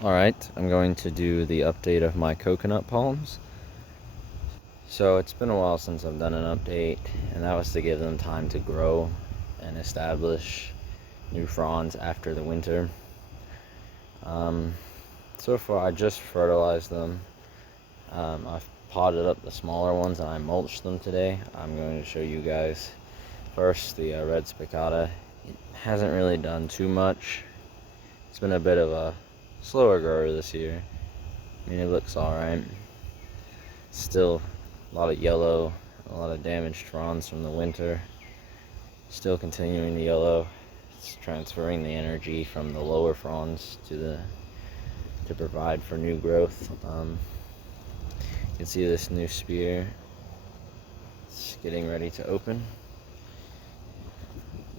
Alright, I'm going to do the update of my coconut palms. So it's been a while since I've done an update, and that was to give them time to grow and establish new fronds after the winter. Um, so far I just fertilized them. I've potted up the smaller ones and I mulched them today. I'm going to show you guys first the red spicata. It hasn't really done too much. It's been a bit of a slower grower this year. I mean, it looks alright. Still a lot of yellow, a lot of damaged fronds from the winter. Still continuing to yellow. It's transferring the energy from the lower fronds to provide for new growth. You can see this new spear. It's getting ready to open.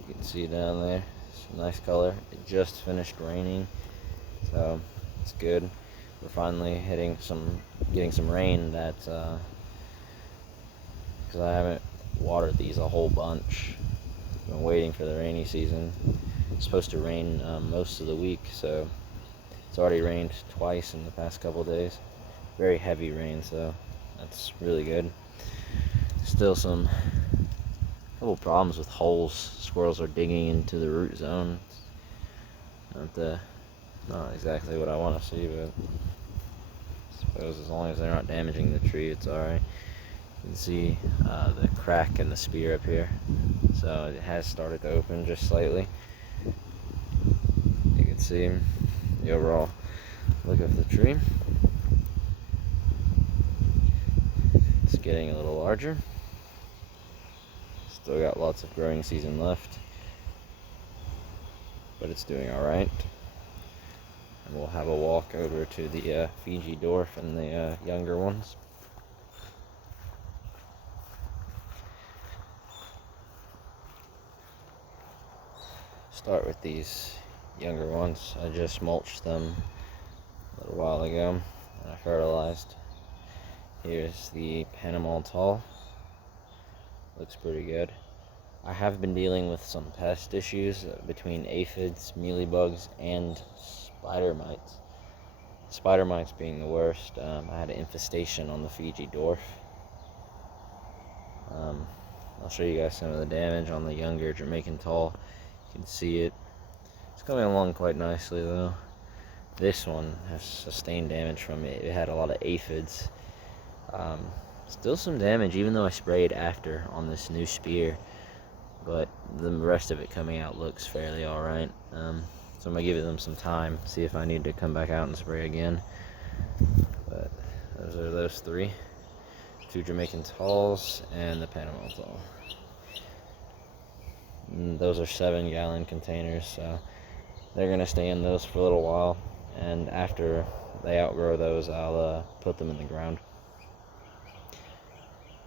You can see down there. It's a nice color. It just finished raining, so it's good. We're finally getting some rain. That's because I haven't watered these a whole bunch. I've been waiting for the rainy season. It's supposed to rain most of the week, so it's already rained twice in the past couple days. Very heavy rain, so that's really good. Still some couple problems with holes. Squirrels are digging into the root zone. Not exactly what I want to see, but I suppose as long as they're not damaging the tree, it's alright. You can see the crack in the spear up here, so it has started to open just slightly. You can see the overall look of the tree. It's getting a little larger. Still got lots of growing season left, but it's doing alright. And we'll have a walk over to the Fiji dwarf and the younger ones. Start with these younger ones. I just mulched them a little while ago and I fertilized. Here's the Panama tall. Looks pretty good. I have been dealing with some pest issues between aphids, mealybugs, and spider mites. Spider mites being the worst. I had an infestation on the Fiji dwarf. I'll show you guys some of the damage on the younger Jamaican tall. You can see it. It's coming along quite nicely though. This one has sustained damage from it. It had a lot of aphids. Still some damage even though I sprayed after on this new spear, but the rest of it coming out looks fairly alright. So I'm going to give them some time, see if I need to come back out and spray again. But those are those three. 2 Jamaican talls and the Panama tall. And those are 7-gallon containers, so they're going to stay in those for a little while. And after they outgrow those, I'll put them in the ground.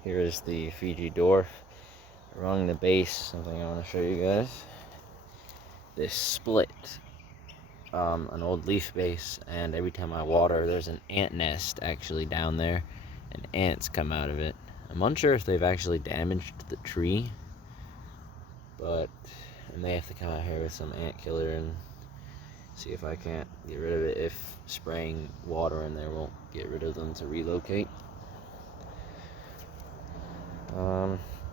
Here is the Fiji dwarf. Along the base, something I want to show you guys. This split, an old leaf base, and every time I water, there's an ant nest actually down there, and ants come out of it. I'm unsure if they've actually damaged the tree, but I may have to come out here with some ant killer and see if I can't get rid of it, if spraying water in there won't get rid of them to relocate.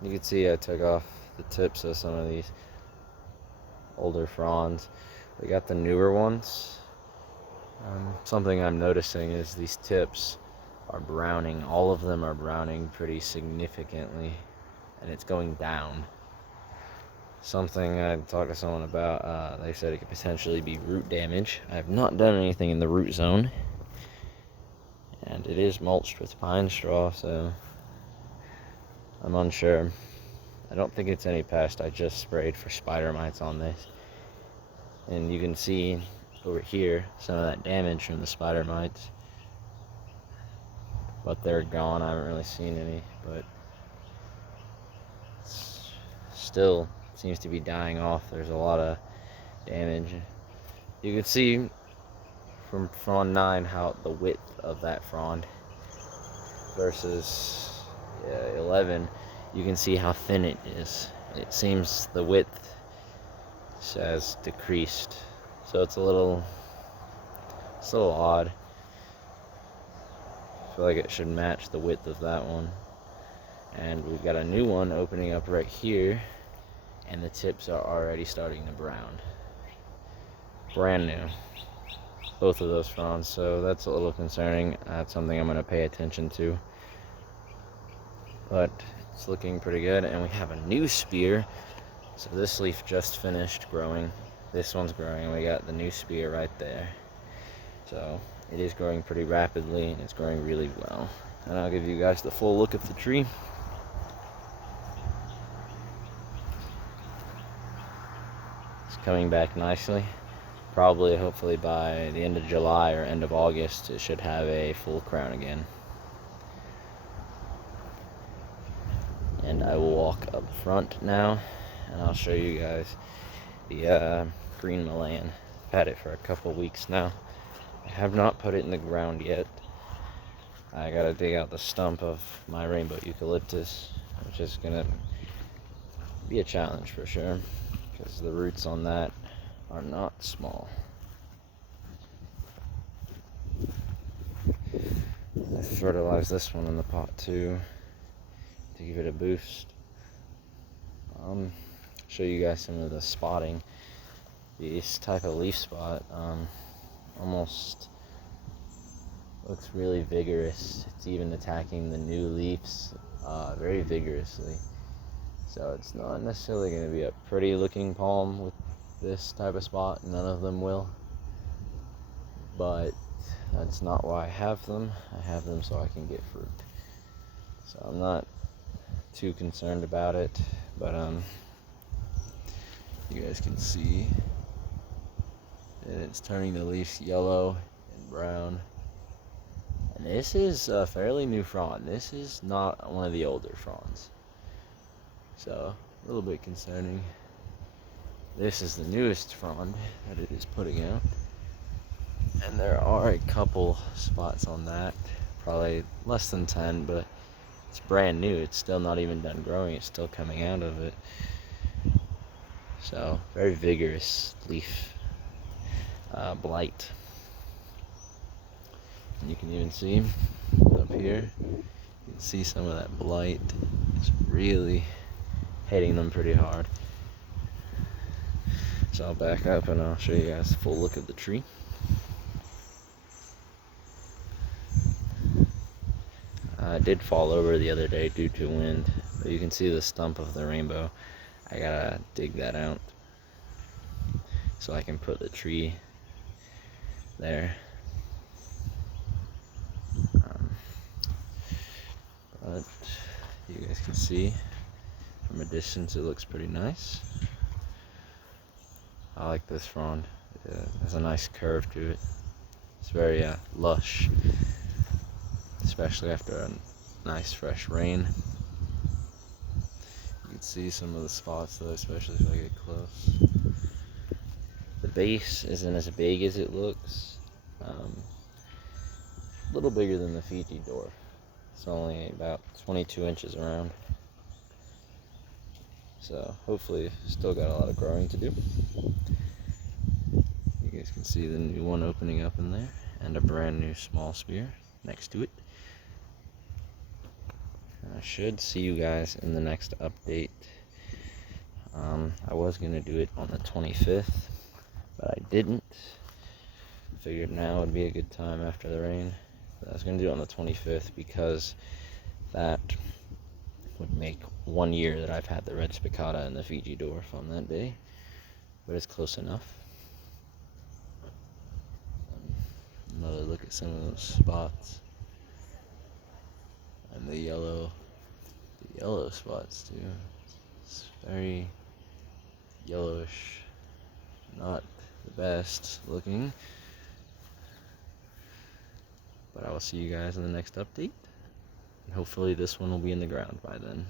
You can see I took off the tips of some of these older fronds. We got the newer ones. Something I'm noticing is these tips are browning. All of them are browning pretty significantly, and it's going down. Something I talked to someone about, they said it could potentially be root damage. I have not done anything in the root zone, and it is mulched with pine straw, so I'm unsure. I don't think it's any pest. I just sprayed for spider mites on this. And you can see over here some of that damage from the spider mites. But they're gone. I haven't really seen any, but still seems to be dying off. There's a lot of damage. You can see from frond 9 how the width of that frond versus 11, you can see how thin it is. It seems the width has decreased, so it's a little It's a little odd. I feel like it should match the width of that one. And we've got a new one opening up right here, and the tips are already starting to brown. Brand new, both of those fronds, so that's a little concerning. That's something I'm going to pay attention to. But it's looking pretty good, and we have a new spear. So this leaf just finished growing. This one's growing, and we got the new spear right there. So it is growing pretty rapidly, and it's growing really well. And I'll give you guys the full look of the tree. It's coming back nicely. Probably, hopefully by the end of July or end of August, it should have a full crown again. And I will walk up front now, and I'll show you guys the green Malayan. I've had it for a couple weeks now. I have not put it in the ground yet. I gotta dig out the stump of my rainbow eucalyptus, which is gonna be a challenge for sure, because the roots on that are not small. I fertilized this one in the pot too to give it a boost. Show you guys some of the spotting. This type of leaf spot almost looks really vigorous. It's even attacking the new leaves very vigorously. So it's not necessarily going to be a pretty looking palm with this type of spot. None of them will. But that's not why I have them. I have them so I can get fruit. So I'm not too concerned about it. But you guys can see that it's turning the leaves yellow and brown. And this is a fairly new frond. This is not one of the older fronds. So, a little bit concerning. This is the newest frond that it is putting out. And there are a couple spots on that. Probably less than 10, but it's brand new. It's still not even done growing. It's still coming out of it. So, very vigorous leaf blight. And you can even see up here, you can see some of that blight. It's really hitting them pretty hard. So I'll back up and I'll show you guys a full look of the tree. I did fall over the other day due to wind, but you can see the stump of the rainbow. I gotta dig that out so I can put the tree there. But you guys can see from a distance it looks pretty nice. I like this frond. It has a nice curve to it. It's very lush, especially after a nice fresh rain. You can see some of the spots though, especially if I get close. The base isn't as big as it looks. A little bigger than the Fiji dwarf. It's only about 22 inches around. So hopefully still got a lot of growing to do. You guys can see the new one opening up in there, and a brand new small spear next to it. And I should see you guys in the next update. I was going to do it on the 25th, but I didn't. Figured now would be a good time after the rain. But I was going to do it on the 25th because that would make 1 year that I've had the red spicata and the Fiji dwarf on that day. But it's close enough. Another look at some of those spots. And the yellow spots too. It's very yellowish. Not the best looking. But I will see you guys in the next update. And hopefully this one will be in the ground by then.